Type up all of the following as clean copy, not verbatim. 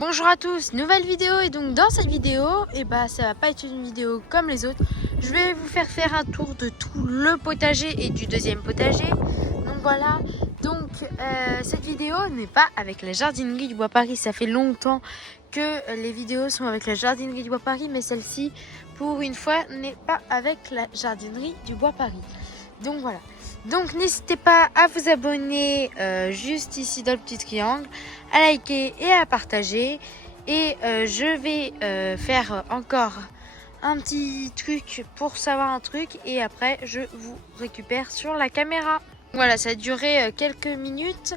Bonjour à tous, nouvelle vidéo et donc dans cette vidéo, ça va pas être une vidéo comme les autres. Je vais vous faire un tour de tout le potager et du deuxième potager. Donc voilà, cette vidéo n'est pas avec la jardinerie du Bois Paris. Ça fait longtemps que les vidéos sont avec la jardinerie du Bois Paris, mais celle-ci, pour une fois, n'est pas avec la jardinerie du Bois Paris. Donc voilà. Donc n'hésitez pas à vous abonner juste ici dans le petit triangle, à liker et à partager. Et je vais faire encore un petit truc pour savoir un truc et après je vous récupère sur la caméra. Voilà, ça a duré quelques minutes.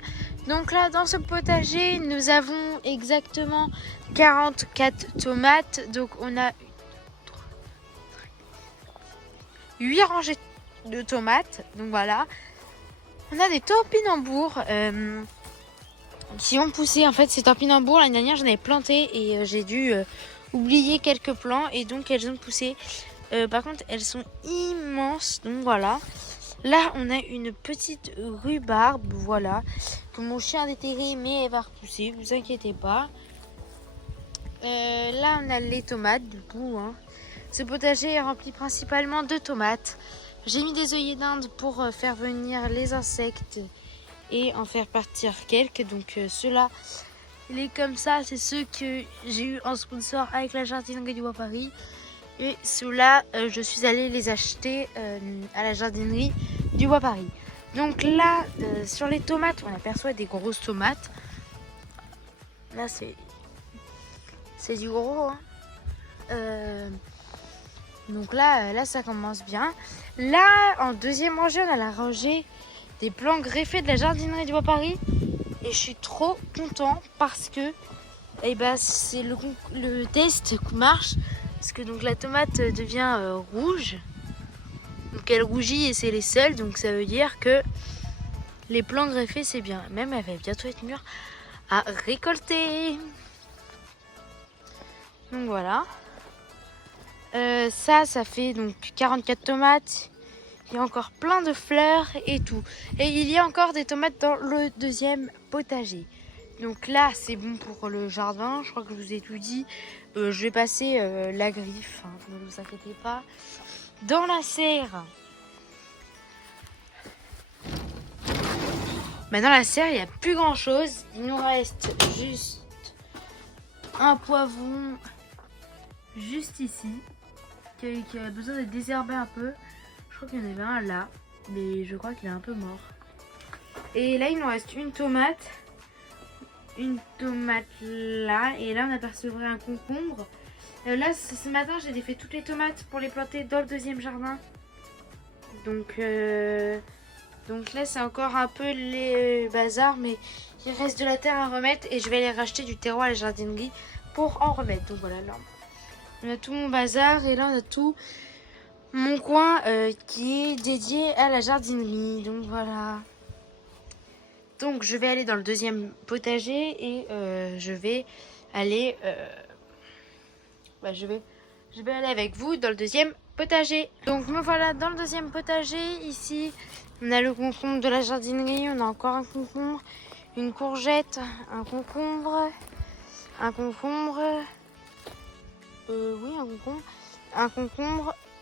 Donc là dans ce potager nous avons exactement 44 tomates. Donc on a 8 rangées de tomates. Donc voilà, on a des topinambours qui ont poussé. En fait, ces topinambours, l'année dernière j'en avais planté et j'ai dû oublier quelques plants et donc elles ont poussé. Par contre elles sont immenses. Donc voilà, là on a une petite rhubarbe, voilà, que mon chien a déterré, mais elle va repousser, vous inquiétez pas. Là on a les tomates du coup, hein. Ce potager est rempli principalement de tomates. J'ai mis des œillets d'Inde pour faire venir les insectes et en faire partir quelques. Donc ceux-là, il est comme ça, c'est ceux que j'ai eu en sponsor avec la jardinerie du Bois Paris. Et ceux-là, je suis allée les acheter à la jardinerie du Bois Paris. Donc là, sur les tomates, on aperçoit des grosses tomates. Là, c'est du gros, hein. Donc là, ça commence bien. Là, en deuxième rangée, on a la rangée des plants greffés de la jardinerie du Bois Paris. Et je suis trop content parce que c'est le test qui marche. Parce que donc la tomate devient rouge. Donc elle rougit et c'est les seuls. Donc ça veut dire que les plants greffés, c'est bien. Même elle va bientôt être mûre à récolter. Donc voilà. Ça fait donc 44 tomates. Il y a encore plein de fleurs et tout. Et il y a encore des tomates dans le deuxième potager. Donc là, c'est bon pour le jardin. Je crois que je vous ai tout dit. Je vais passer la griffe, hein, ne vous inquiétez pas. Dans la serre. Dans la serre, il n'y a plus grand chose. Il nous reste juste un poivron juste ici. Qui a besoin d'être désherbé un peu. Je crois qu'il y en avait un là, mais je crois qu'il est un peu mort. Et là, il nous reste une tomate là, et là, on apercevrait un concombre. Là, ce matin, j'ai défait toutes les tomates pour les planter dans le deuxième jardin. Donc là, c'est encore un peu les bazars, mais il reste de la terre à remettre et je vais aller racheter du terreau à la jardinerie pour en remettre. Donc voilà, là, on a tout mon bazar et là, on a tout mon coin qui est dédié à la jardinerie. Donc voilà. Donc je vais aller dans le deuxième potager et je vais aller je vais aller avec vous dans le deuxième potager. Donc me voilà dans le deuxième potager. Ici on a le concombre de la jardinerie, on a encore un concombre, une courgette, un concombre, un concombre,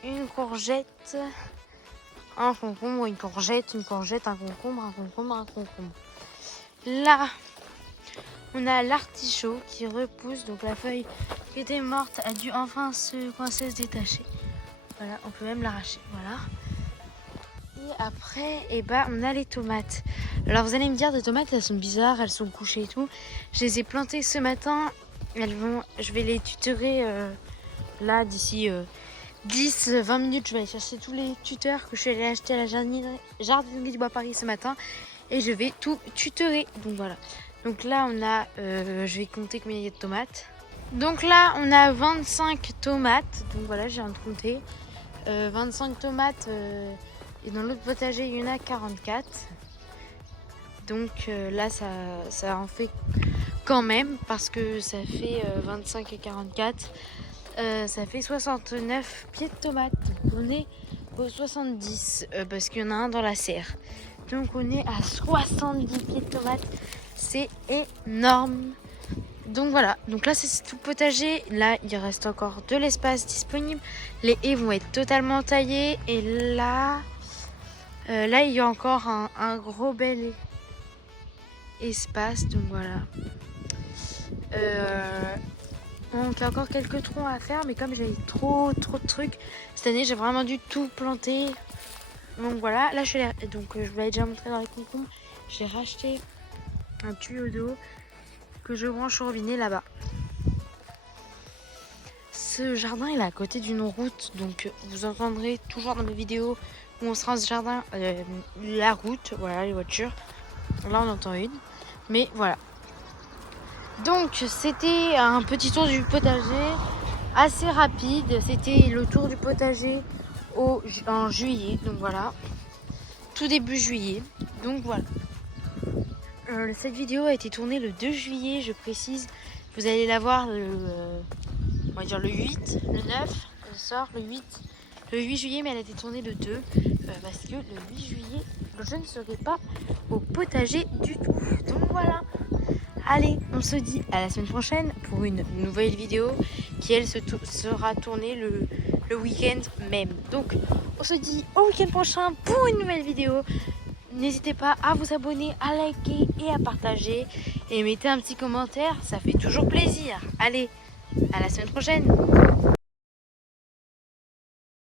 une courgette, un concombre, une courgette, un concombre, un concombre, un concombre. Là, on a l'artichaut qui repousse. Donc la feuille qui était morte a dû enfin se coincer, se détacher. Voilà, on peut même l'arracher. Voilà. Et après, on a les tomates. Alors vous allez me dire, des tomates, elles sont bizarres, elles sont couchées et tout. Je les ai plantées ce matin. Je vais les tutorer là d'ici 10-20 minutes. Je vais aller chercher tous les tuteurs que je suis allée acheter à la jardinerie du Bois Paris ce matin. Et je vais tout tutorer. Donc voilà. Donc là, on a... je vais compter combien il y a de tomates. Donc là, on a 25 tomates. Donc voilà, j'ai rien de compter. 25 tomates. Et dans l'autre potager, il y en a 44. Donc là, ça en fait quand même. Parce que ça fait 25 et 44. Ça fait 69 pieds de tomates. Donc on est aux 70. Parce qu'il y en a un dans la serre. Donc on est à 70 pieds de tomates. C'est énorme. Donc voilà, donc là c'est tout le potager. Là il reste encore de l'espace disponible. Les haies vont être totalement taillées. Et là, là il y a encore un gros bel espace. Donc voilà. Donc il y a encore quelques troncs à faire, mais comme j'ai trop de trucs, cette année j'ai vraiment dû tout planter. Donc voilà, là je vous l'avais déjà montré dans les concombres, j'ai racheté un tuyau d'eau que je branche au robinet là-bas. Ce jardin il est à côté d'une route, donc vous entendrez toujours dans mes vidéos où on sera dans ce jardin la route, voilà les voitures. Là on entend une, mais voilà. Donc c'était un petit tour du potager assez rapide. C'était le tour du potager en juillet, donc voilà, tout début juillet. Donc voilà. Cette vidéo a été tournée le 2 juillet, je précise. Vous allez la voir on va dire le 8, le 9, elle sort le 8 juillet, mais elle a été tournée le 2 parce que le 8 juillet, je ne serai pas au potager du tout. Donc voilà. Allez, on se dit à la semaine prochaine pour une nouvelle vidéo qui elle sera tournée le week-end même. Donc on se dit au week-end prochain pour une nouvelle vidéo. N'hésitez pas à vous abonner, à liker et à partager. Et mettez un petit commentaire, ça fait toujours plaisir. Allez, à la semaine prochaine.